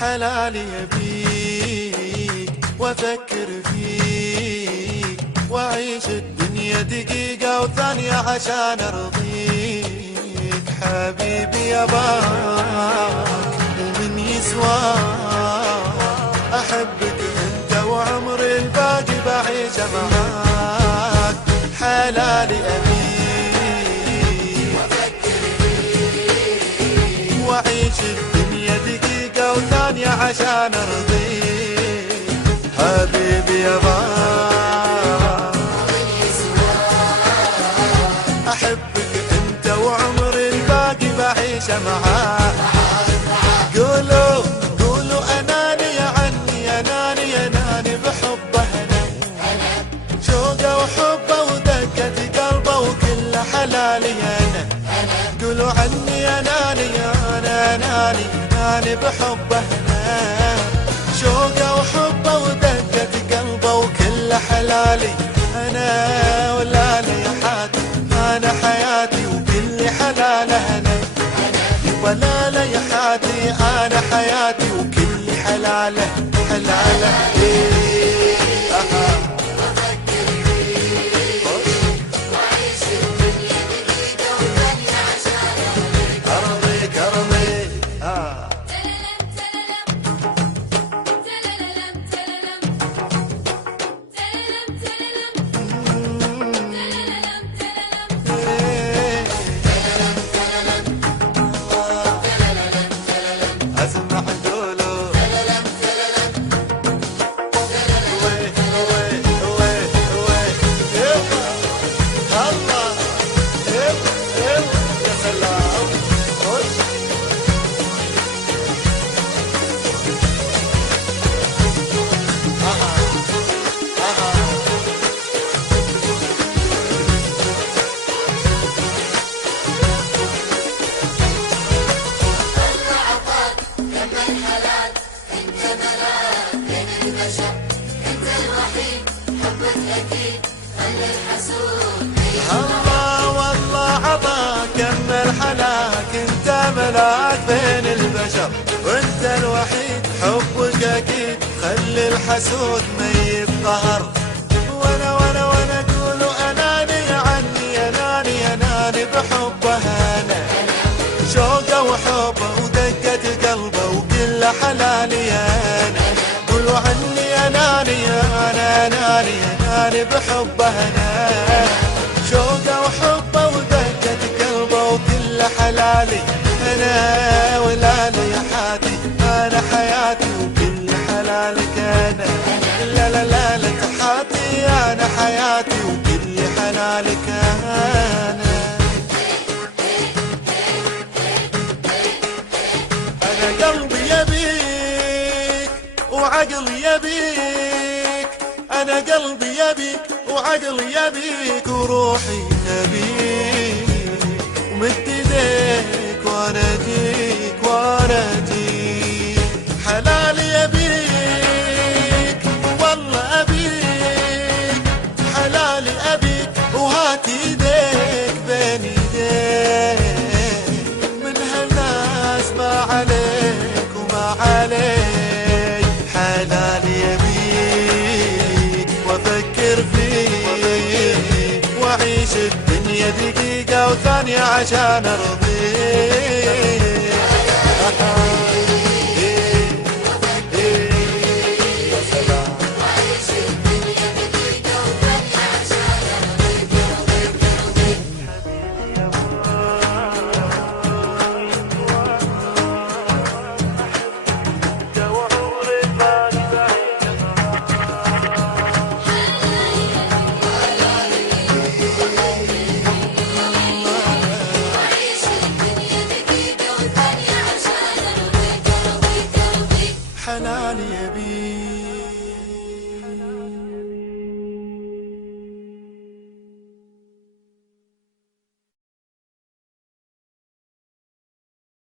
حلالي أبيك وأفكر فيك وأعيش الدنيا دقيقة وثانية عشان أرضيك. حبيبي ياباك ومن يسواك، أحبك أنت وعمري الباقي بعيشه معاك. حلالي أبيك وأفكر فيك وأعيش الدنيا دقيقة وثانية عشان أرضيك. حبيبي ياباك أحبك أنت وعمري الباقي بعيشه معاك. قولوا قولوا أناني عني، أناني أناني بحبه أنا، شوقه وحبه ودقة قلبه وكل حلالي أنا. قولوا عني أناني أنا، أناني أناني بحبه أنا، شوقه وحبه ودقة قلبه وكل حلالي أنا. ولا لي حياتي أنا حياتي وكل حلاله أنا، ولا لي حياتي أنا حياتي وكل حلاله حلاله. وأفكر فيك وأعيش الدنيا دقيقة وثانية عشان أرضيك أرضيك. أسمع قولوا الله يا سلام. الله عطاك كم الحلال، انت ملاك بين البشر، انت الوحيد حبك اكيد خلي الحسود الله والله عطاك كم الحلاك، انت ملاك بين البشر وانت الوحيد حبك اكيد خلي الحسود ما يتقهر. وانا اقول اناني عني، اناني اناني بحبه انا، شوقه وحبه ودقة قلبه وكل حلالي انا. قولوا عني اناني انا، اناني اناني بحبه انا، شوقه وحبه ودقة قلبه وكل حلالي انا. ولا لي حياتي انا حياتي وكل حلالك انا، لا لا لا لك حياتي انا حياتي وكل حلالك انا. أنا قلبي يبيك وعقلي يبيك، أنا قلبي يبيك وعقلي يبيك وروحي تبيك، ومد ايديك وأنا أجيك وأنا أجيك. حلالي يبيك والله أبيك، حلالي أبيك وهات ايديك بين ايديك. من هالناس ما عليك وما عليك، حلالي يبيك وافكر فيك واعيش الدنيا دقيقة وثانية عشان ارضيك.